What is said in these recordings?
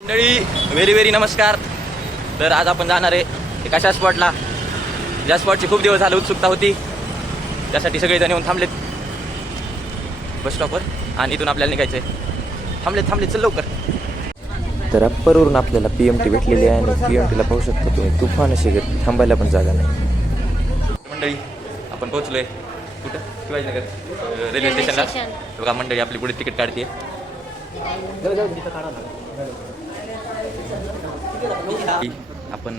मंडळी very very नमस्कार. तर आज आपण जाणार आहे एक अशा स्पॉटला ज्या स्पॉटची खूप दिवस झाले उत्सुकता होती. त्यासाठी सगळेजण येऊन थांबलेत बस स्टॉपवर आणि इथून आपल्याला निघायचं आहे. थांबलेत चल लवकर. तर अप्परवरून आपल्याला PMT भेटलेली आहे आणि PMTला पाहू शकता तुम्ही तुफान अशी गर्दी, थांबायला पण जागा नाही. मंडळी आपण पोहोचलोय कुठं शिवाजीनगर रेल्वे स्टेशनला. बघा मंडळी आपली पुढे तिकीट काढते. आपण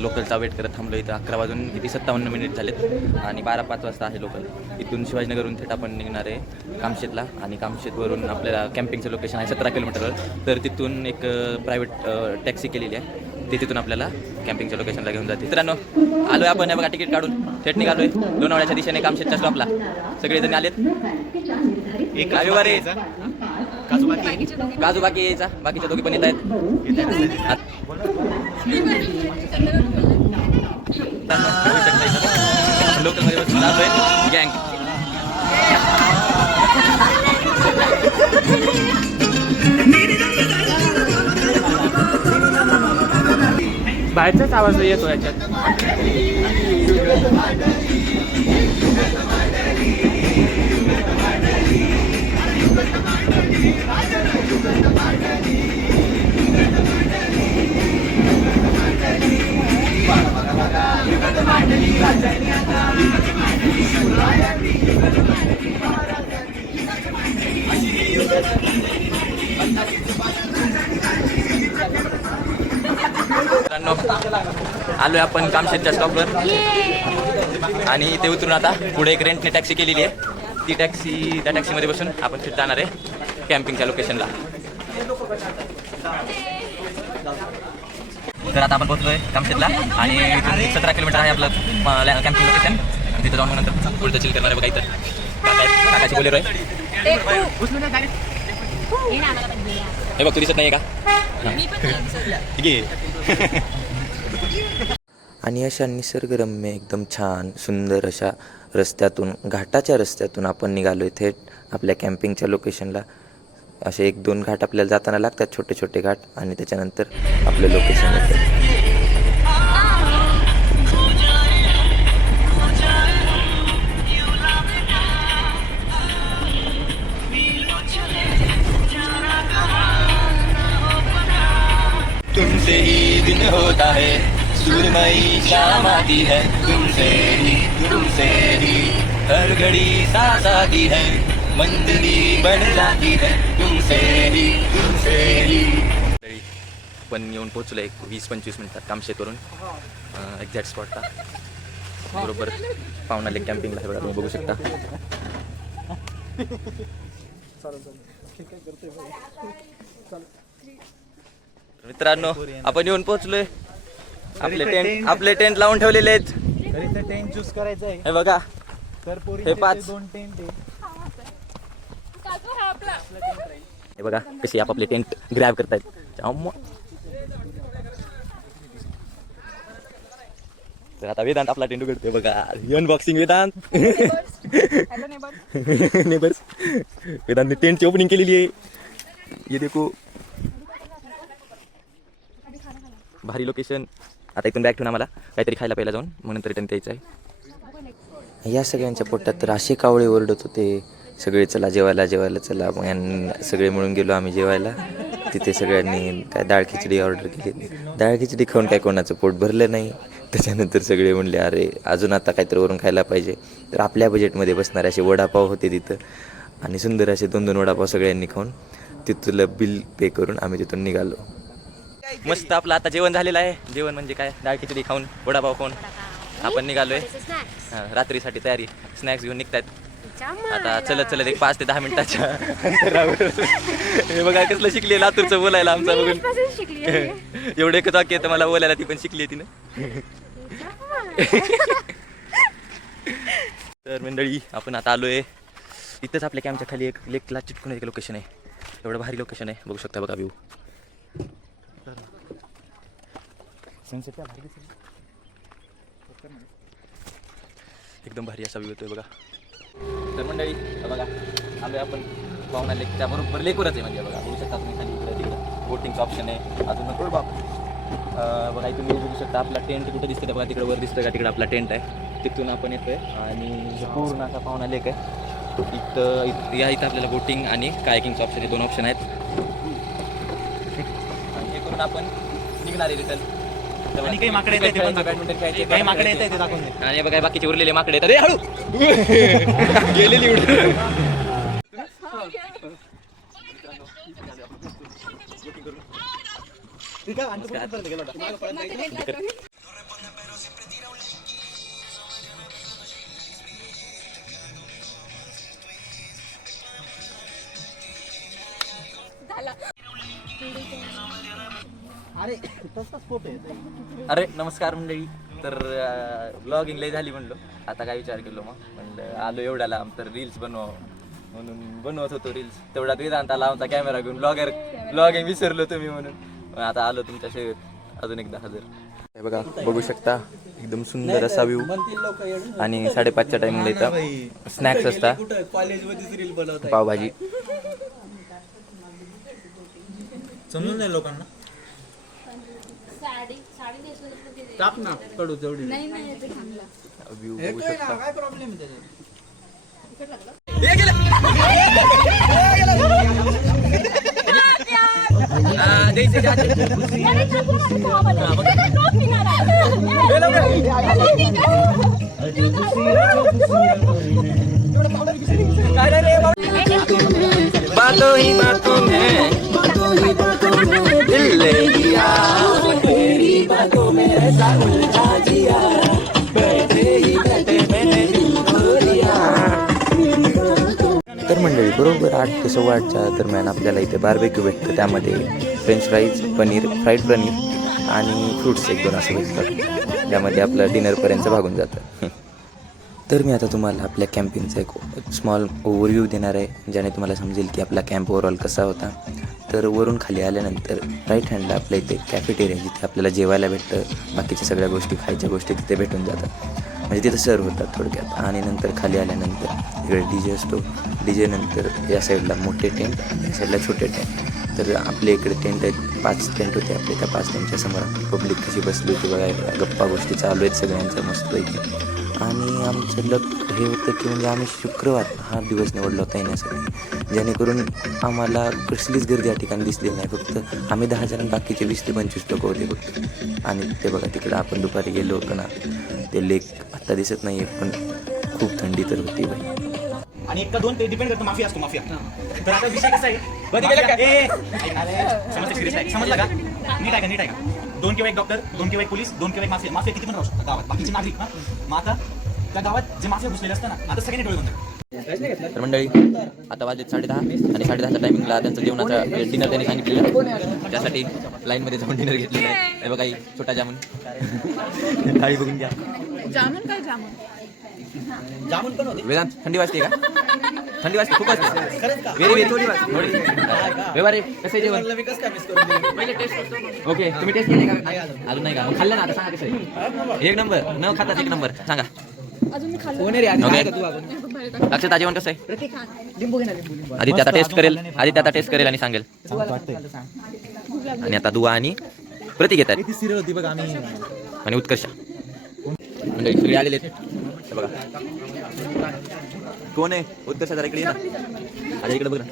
लोकलचा वेट करत थांबलो इथं. 11 वाजून किती 57 मिनिट झालेत आणि 12:05 वाजता आहे लोकल. इथून शिवाजीनगरहून थेट आपण निघणार आहे कामशेतला आणि कामशेतवरून आपल्याला कॅम्पिंगचं लोकेशन आहे 17 किलोमीटरवर. तर तिथून एक प्रायव्हेट टॅक्सी केलेली आहे, ते तिथून आपल्याला कॅम्पिंगच्या लोकेशनला घेऊन जाते. मित्रांनो आलोय आपण, हे बघा तिकीट काढून थेट निघालोय लोणावळ्याच्या दिशेने कामशेतच्या स्टॉपला. सगळेजण आलेत. काजू बाकी यायचा, बाकीच्या दोघी पण येत आहेत. लोकलमध्ये बसून जातोय गँग. बाहेरचाच आवाज येतो याच्यात. आलोय आपण कामशेतच्या स्टॉपवर आणि इथे उतरून आता पुढे एक रेंटने टॅक्सी केलेली आहे. त्या टॅक्सीमध्ये बसून आपण फिरत जाणार आहे कॅम्पिंगच्या लोकेशनला. तर आता आपण पोहोचलोय कामशेतला आणि इथून 17 किलोमीटर आहे आपलं कॅम्पिंग लोकेशन. तिथं जाऊन नंतर पुढचं चिल करणार आहे. बघा इथं काकाची बोलेरो आहे. हे बघ तू दिसत नाही का? आणि अशा निसर्गरम्य एकदम छान सुंदर अशा रस्त्यातून, घाटाच्या रस्त्यातून आपण निघालोय थेट आपल्या कॅम्पिंगच्या लोकेशनला. असे 1-2 घाट आपल्याला जाताना लागतात, छोटे छोटे घाट, आणि त्याच्यानंतर आपलं लोकेशन येतं. तुमसे ही दिन होता है, सुरमई शाम आती है, तुमसे ही हर घड़ी सांस आती है, मंजिली बन जाती है, तुमसे ही. पण येऊन पोहोचलो एक 20-25 मिनिटात कामशेतवरून एक्झॅक्ट स्पॉटला. बरोबर पाहुणा लेक कॅम्पिंगला आहे बघा, तुम्ही बघू शकता. मित्रांनो आपण येऊन पोहोचलोय. आपले टेंट लावून ठेवलेले आहेत. टेंट चूज करायचं आहे. हे बघा तर हे 5 2 टेंट आहे. हे बघा कसे आपापले टेंट ग्रॅब करतायत. तर आता वेदांत आपला टेंट उघडतोय बघा. अनबॉक्सिंग वेदांत. नेबर्स वेदांतने टेंटची ओपनिंग केलेली आहे. ये देखो भारी लोकेशन. आता इथून बॅग ठेवून आम्हाला काहीतरी खायला प्यायला जाऊन मग नंतर रिटर्न यायचं आहे. या सगळ्यांच्या पोटात तर असे कावळे ओरडत होते सगळे, चला जेवायला चला. मग सगळे मिळून गेलो आम्ही जेवायला. तिथे सगळ्यांनी काय डाळ खिचडी ऑर्डर केली. डाळ खिचडी खाऊन काय कोणाचं पोट भरलं नाही. त्याच्यानंतर सगळे म्हणले अरे अजून आता काहीतरी वरून खायला पाहिजे. तर आपल्या बजेटमध्ये बसणारे असे वडापाव होते तिथं आणि सुंदर असे 2-2 वडापाव सगळ्यांनी खाऊन तिथलं बिल पे करून आम्ही तिथून निघालो. मस्त आपलं आता जेवण झालेलं आहे. जेवण म्हणजे काय, डाळ खिचडी खाऊन वडापाव खाऊन आपण निघालोय रात्रीसाठी तयारी. स्नॅक्स घेऊन निघतायत आता चलत एक 5 ते 10 मिनिटाच्या अंतरावर. हे बघा कसलं शिकली लातूरचं बोलायला आमचा बघून. एवढं एकच वाक्य येतं मला बोलायला, ती पण शिकली आहे तिनं. तर मंडळी आपण आता आलोय इथंच आपल्या कॅम्पच्या खाली एक लेकला चिटकून एक लोकेशन आहे. एवढं भारी लोकेशन आहे, बघू शकता बघा व्ह्यू. एकदम भारी असा व्ह्यू येतोय बघा. तर मंडळी बघा आलोय आपण पाहुणा लेकच्या बरोबर लेकरच आहे म्हणजे बघा बघू शकता तुम्ही खाली तिकडे बोटिंगचं ऑप्शन आहे. अजून नको बघा इथून बघू शकता आपला टेंट कुठं दिसतं बघा, तिकडे वर दिसतं का, तिकडे आपला टेंट आहे. तिथून आपण येतोय आणि पूर्ण असा पाहुणा लेक आहे. इथं आपल्याला बोटिंग आणि कायकिंगचं ऑप्शन आहे, 2 ऑप्शन आहेत. आणि हे करून आपण निघणार आहे रिटर्न. आणि काही माकडे येतात, बॅडमिंटन खेळायचे, काही माकडे येतात ते दाखवून दे. आणि बघा बाकीचे उरलेले माकडे येतात. हळू गेलेली उडून. अरे नमस्कार मंडळी. तर ब्लॉगिंग लय झाली म्हणलो, आता काय विचार केलो मग म्हणलं आलो एवढ्या लांब तर रील्स बनव म्हणून बनवत होतो रील्स. तेवढ्यात वेदांत आला आमचा कॅमेरा घेऊन, ब्लॉगिंग विसरलो तुम्ही म्हणून आता आलो तुमच्या शेत अजून एकदा हजर. हे बघा बघू शकता एकदम सुंदर असा व्ह्यू. आणि 5:30च्या टाइमला इथं स्नॅक्स असतात, पावभाजी. समजून नाही लोकांना. टाक ना कडू तेवढी. व्ह्यू बघू शकता. काय प्रॉब्लेम आहे बातों ही बातों में दिल ले लिया, तेरी बातों में ऐसा उलझा जिया, बैठे ही बैठे मैंने दिल खो लिया. तर मंडळी बरोबर 8 ते 8:15च्या दरम्यान आपल्याला इथे बार्बेक्यू भेटतं. त्यामध्ये French fries, paneer, fried paneer आणि फ्रूट्स 1-2 असं भेटतात. त्यामध्ये आपलं डिनरपर्यंत भागून जातं. तर मी आता तुम्हाला आपल्या कॅम्पिंगचा एक स्मॉल ओव्हरव्ह्यू देणार आहे, ज्याने तुम्हाला समजेल की आपला कॅम्प ओव्हरऑल कसा होता. तर वरून खाली आल्यानंतर राईट हँडला आपल्या इथे कॅफेटेरिया, जिथे आपल्याला जेवायला भेटतं, बाकीच्या सगळ्या गोष्टी, खायच्या गोष्टी तिथे भेटून जातात, म्हणजे तिथं सर्व होतात थोडक्यात. आणि नंतर खाली आल्यानंतर इकडे DJ असतो. DJ नंतर या साईडला मोठे टेंट आणि या साईडला छोटे टेंट. तर आपल्या इकडे टेंट आहेत, 5 टेंट होते आपले. त्या 5 टेंटच्या समोर पब्लिक कशी बसली होती बघायला, गप्पा गोष्टी चालू आहेत सगळ्यांच्या मस्तपैकी. आणि आमचं लक हे होतं की म्हणजे आम्ही शुक्रवार हा दिवस निवडला होता येण्यासाठी, जेणेकरून आम्हाला कसलीच गर्दी या ठिकाणी दिसली नाही. फक्त आम्ही 10 जण, बाकीचे 20 ते 25 लोक होते फक्त. आणि ते बघा तिकडं आपण दुपारी गेलो होतो ना, ते लेक आत्ता दिसत नाही आहे, पण खूप थंडी तर होती बाई. आणि 1 का 2 ते डिपेंड करतो. माफिया असतो माफिया. तर आता विषय कसा आहे, समजलं का? नीट आहे का? 2 किंवा 1 डॉक्टर, 2 किंवा 1 पोलीस, 2 किंवा 1 माफिया. माफिया किती पण राहू शकतात गावात, बाकीचे नागरिक. मग आता त्या गावात जे माफिया घुसलेले असतं ना, आता सगळ्यांनी डोळे बंद. तर मंडळी आता वाजले 10:30 आणि 10:30च्या टायमिंगला त्यांचं जेवणाचा डिनर त्यांनी सांगितलेलं, त्यासाठी लाईनमध्ये जाऊन डिनर घेतलेलं आहे. हे बघा ही छोटा जामून थाळी बघून घ्या. जामून काय जामून? जामून पण होते. वेदांत थंडी वाजते का? थंडी वाजते खूप वाजते. व्हेरी थोडी व्यवहार कसं जेवण पहिले टेस्ट. ओके तुम्ही टेस्ट केले का? अजून नाही का? मग खाल्लं ना, आता सांगा कसं आहे. 1 नंबर न खाताच 1 नंबर सांगा. अजून मी खाल्लं. ओके अक्षता जेवण कसं आहे? आदित्य आता टेस्ट करेल आणि सांगेल. आणि आता दुआ आणि प्रतीक येतात ती सिरियल होती बघ आम्ही. आणि उत्कर्ष म्हणजे सगळे आलेले आहेत. बघा कोण आहे उत्कर्ष, जरा इकडे ये ना. अरे इकडे बघ ना.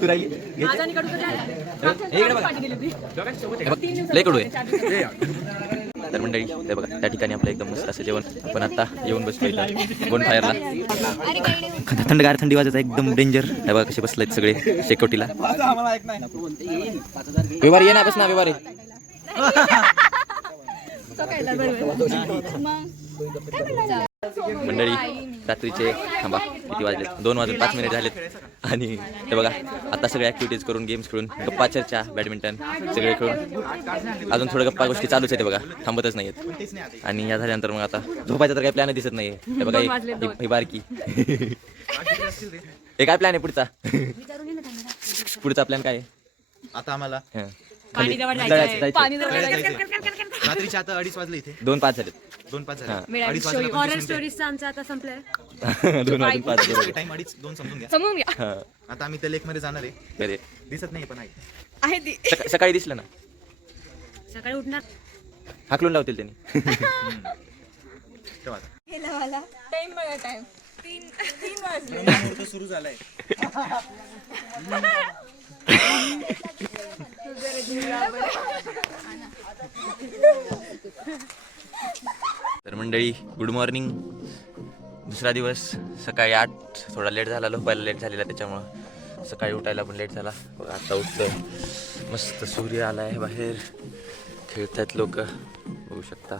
तू राहिली इकडे बघा, लय कडू आहे. तर मंडळी ते बघा त्या ठिकाणी आपलं एकदम मस्त असं जेवण. आपण आता येऊन बसतो इथं बोन फायरला. थंडगार थंडी वाजत आहे, एकदम डेंजर. हे बघा कसे बसलेत सगळे शेकोटीला. व्यवहार ये ना, बस ना व्यवहार आहे. मंडळी रात्रीचे थांबा किती वाजले, 2:05 झालेत. आणि हे बघा आता सगळे ॲक्टिव्हिटीज करून, गेम्स खेळून, गप्पा चर्चा, बॅडमिंटन सगळे खेळून अजून थोडं गप्पा गोष्टी चालूच आहेत. बघा थांबतच नाही आहेत. आणि या झाल्यानंतर मग आता झोपायचा तर काही प्लॅन दिसत नाही आहे. हे बघा ही बारकी हे काय प्लॅन आहे पुढचा? पुढचा प्लॅन काय आहे आता आम्हाला? पाणी जवळ जायचं. रात्रीच्या आता 2:30 वाजले इथे. 2:05 झालेत. 2:05 हां. झाले. I'll 2:30 show you. वाजता हॉरर स्टोरीजचा आमचा आता संपलाय. 2:05 टाइम 2:30 समजून घ्या. समजून घ्या. हां आता आम्ही त्या लेक मध्ये जाणार आहे. बरे दिसत नाही पण आहे. आहे ती. सकाळी दिसलं ना, सकाळी उठणार. हाकलून लावतील त्यांनी. तेव्हा आता. टाइम बघा टाइम. 3 वाजले. मुहूर्त सुरू झालाय. तर मंडळी गुड मॉर्निंग. दुसरा दिवस सकाळी 8 थोडा लेट झाला, पहिला लेट झालेला त्याच्यामुळं सकाळी उठायला पण लेट झाला. बघा आता उठतोय, मस्त सूर्य आला आहे बाहेर, खेळतात लोक बघू शकता.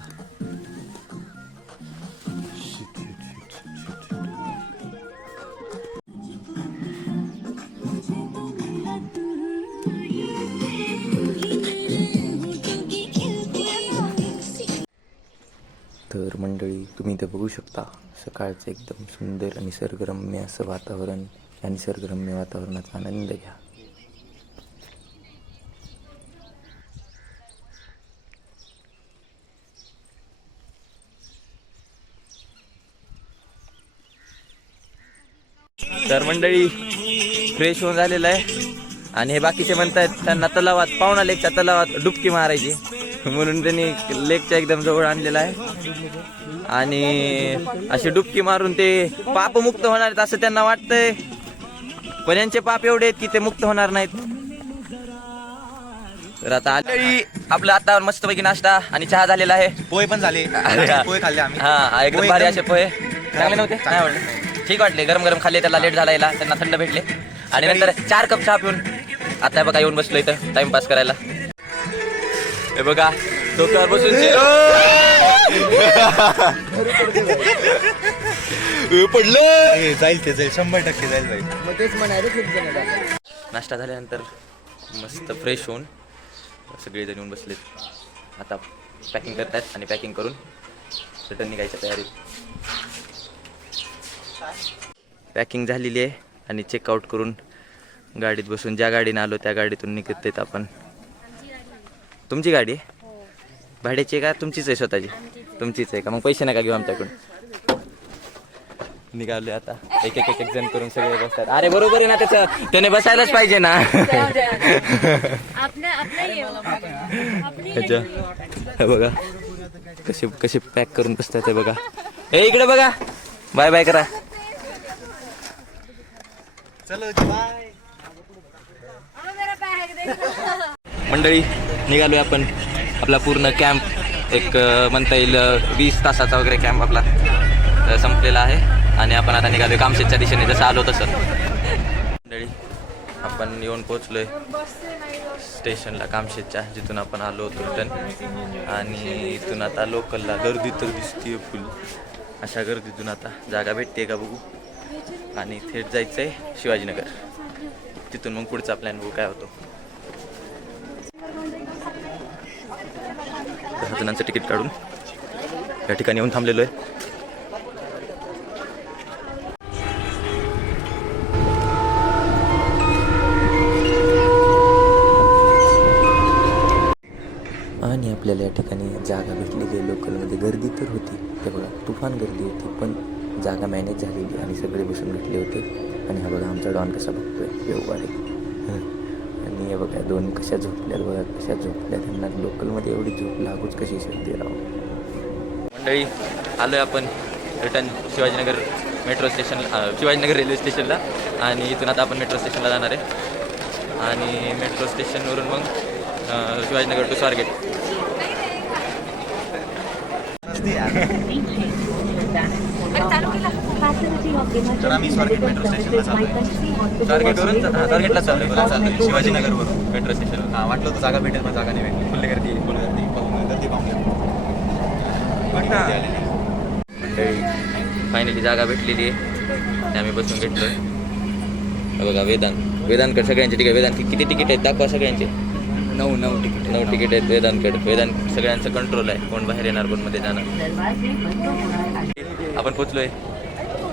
तर मंडळी तुम्ही इथं बघू शकता सकाळचं एकदम सुंदर आणि निसर्गरम्य असं वातावरण. या निसर्गरम्य वातावरणाचा आनंद घ्या. तर मंडळी फ्रेश होऊन झालेलं आहे आणि हे बाकीचे म्हणतात त्यांना तलावात, पावणा लेकच्या तलावात डुबकी मारायची, म्हणून त्यांनी लेकच्या एकदम जवळ आणलेला आहे आणि अशी डुबकी मारून ते पाप मुक्त होणार आहेत असं त्यांना वाटतंय. पण यांचे पाप एवढे आहेत की ते मुक्त होणार नाहीत. तर आता आपलं आता मस्तपैकी नाश्ता आणि चहा झालेला आहे. पोहे पण झाले. पोहे खाल्ले आम्ही. हा एकदम पोहे भारी एकदम असे पोहे. चांगले नव्हते, नाही आवडले, ठीक वाटले. गरम गरम खाल्ले, त्याला लेट झाला यायला, त्यांना थंड भेटले आणि नंतर 4 कप चहा पिऊन आता बघा येऊन बसलो इथं टाइमपास करायला. हे बघा डोक्यावर बसून पडलं. जाईल ते जाईल, 100% जाईल. नाश्ता झाल्यानंतर मस्त फ्रेश होऊन सगळेजण येऊन बसलेत. आता पॅकिंग करतात आणि पॅकिंग करून रिटर्न निघायच्या तयारीत. पॅकिंग झालेली आहे आणि चेकआउट करून गाडीत बसून ज्या गाडीनं आलो त्या गाडीतून निघत आहेत आपण. तुमची गाडी आहे? भाड्याची आहे का तुमचीच आहे? स्वतःची तुमचीच आहे का? मग पैसे नका घेऊ आमच्याकडून. निघालोय आता एक एक जण करून सगळे बसतात. अरे बरोबर आहे ना, त्याचं त्याने बसायलाच पाहिजे ना. हे बघा कसे कसे पॅक करून बसतात. हे बघा, हे इकडे बघा, बाय बाय करा. चलो बाय. मंडळी निघालोय आपण. आपला पूर्ण कॅम्प एक म्हणता येईल 20 तासाचा वगैरे कॅम्प आपला संपलेला आहे आणि आपण आता निघालोय कामशेतच्या दिशेने जसं आलो तसं. मंडळी आपण येऊन पोहोचलोय स्टेशनला कामशेतच्या, जिथून आपण आलो होतो रिटर्न. आणि इथून आता लोकलला गर्दी तर दिसते फुल. अशा गर्दीतून आता जागा भेटते का बघू आणि थेट जायचं आहे शिवाजीनगर. तिथून मग पुढचा प्लॅन बघू काय होतो. 10 जणांचं तिकीट काढून या ठिकाणी येऊन थांबलेलो आहे. आणि आपल्याला या ठिकाणी जागा भेटली आहे. लोकलमध्ये गर्दी तर होती, हे बघा तुफान गर्दी होती, पण जागा मॅनेज झालेली आणि सगळे बसून भेटले होते. आणि हा बघा आमचा डॉन कसा बघतोय व्यवहारे. आणि हे बघा 2 कशा झोपल्यात, बघा कशा झोपल्या. त्यांना लोकलमध्ये एवढी झोप लागूच कशी शकते राव. मंडळी आलो आहे आपण return Shivajinagar metro station, Shivajinagar railway स्टेशनला. आणि इथून आता आपण मेट्रो स्टेशनला जाणार आहे आणि मेट्रो स्टेशनवरून मग शिवाजीनगर टू स्वारगेट. तर आम्ही स्वारगेट मेट्रो स्टेशनला चाललोय. स्वारगेटला चाललोय शिवाजीनगरवरून मेट्रो स्टेशन. हां, वाटलं होतं जागा भेटेल पण जागा नाही भेटली. फुल गर्दी गर्दी पाहून फायनली जागा भेटलेली आहे आणि आम्ही बसून घेतलोय. बघा वेदांतकडे सगळ्यांचे तिकीट. वेदांत किती तिकीट आहेत दाखवा सगळ्यांचे. 9 तिकीट आहेत वेदांतकडे. वेदांत सगळ्यांचं कंट्रोल आहे, कोण बाहेर येणार कोण मध्ये जाणार. आपण पोचलोय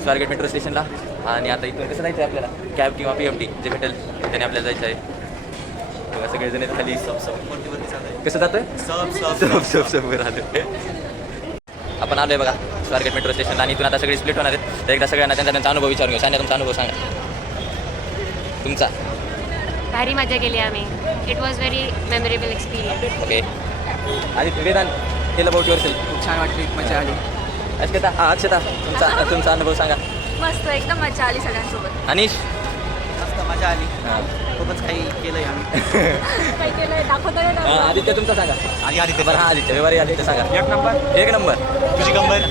स्वारगेट मेट्रो स्टेशनला आणि आता इथून कसं जायचं आहे आपल्याला, कॅब किंवा PMT जे भेटेल त्याने आपल्याला जायचं आहे. बघा सगळेजण आहेत खाली. कसं जातोय? सब आलो. आपण आपण आलोय बघा स्वारगेट मेट्रो स्टेशन आणि इथून आता सगळे स्प्लिट होणार आहेत. तर एकदा सगळ्यांना त्यांचा अनुभव विचारून घेऊ. सान्या तुमचा अनुभव सांगा तुमचा. भारी मजा केली आम्ही. It was very memorable experience. Okay आणि वेदांत केलं अबाउट युअर सेल्फ. खूप छान वाटली, मजा आली. अक्षता तुमचा अनुभव सांगा. मस्त एकदम मजा आली सगळ्यांसोबत. अनिश. मस्त मजा आली. हां खूपच काही केलंय आम्ही. काय केलंय दाखवता आदित्य तुमचा सांगा. आणि आदित्य बरं हा आदित्य व्यवहारी आदित्य सांगा. एक नंबर तुझी कंबर.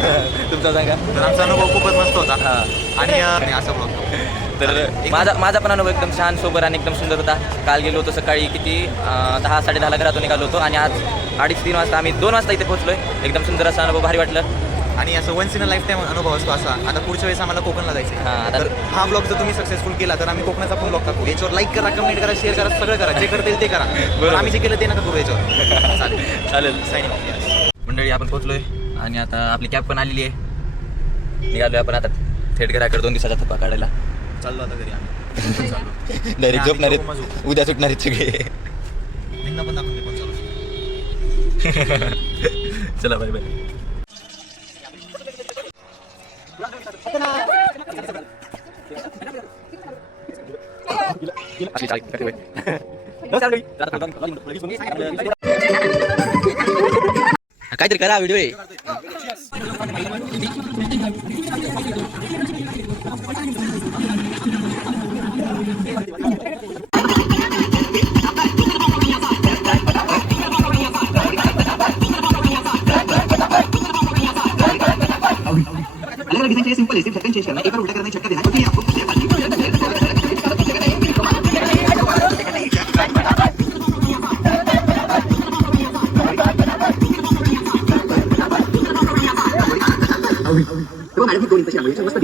तुमचा सांगा. तर आमचा अनुभव खूपच मस्त होता. हां आणि असं बघतो तर माझा पण अनुभव एकदम छान सोबर आणि एकदम सुंदर होता. काल गेलो होतो सकाळी किती 10-10:30 घरातून निघालो होतो आणि आज 2:30-3 वाजता आम्ही 2 वाजता इथे पोहोचलोय. एकदम सुंदर असा अनुभव भारी वाटलं. आणि असं once in a lifetime अनुभव असतो असा. आता पुढच्या वेळेस आम्हाला कोकणला जायचं हां, आहे. आता- तर हा ब्लॉग जर तुम्ही सक्सेसफुल केला तर आम्ही कोकणाचा पण ब्लॉग टाकू. याच्यावर लाईक करा, कमेंट करा, शेअर करा, सगळं करा. जे करता येईल ते करा. पण आम्ही जे केलं ते नका करू याच्यावर. चालेल साईन ऑफ. मंडळी आपण पोहोचलोय आणि आता आपली कॅब पण आलेली आहे. निघालोय आपण आता थेट घराकडे 2 दिवसाचा थप्पा काढायला. चाललो आता घरी आम्ही. डायरेक्ट झोपणार आहेत, उद्या सुटणार आहेत सगळे. निघणं पण दाखवून दे पण चालू. चला बाय बाय. काहीतरी करा व्हिडिओ आहे. अलग-अलग डिजाइन चाहिए, सिंपल है, सिर्फ ढक्कन चेंज करना है. एक बार उल्टा करना है, झटका देना है. क्योंकि आपको तो मॅडम ही 2 इंच मस्त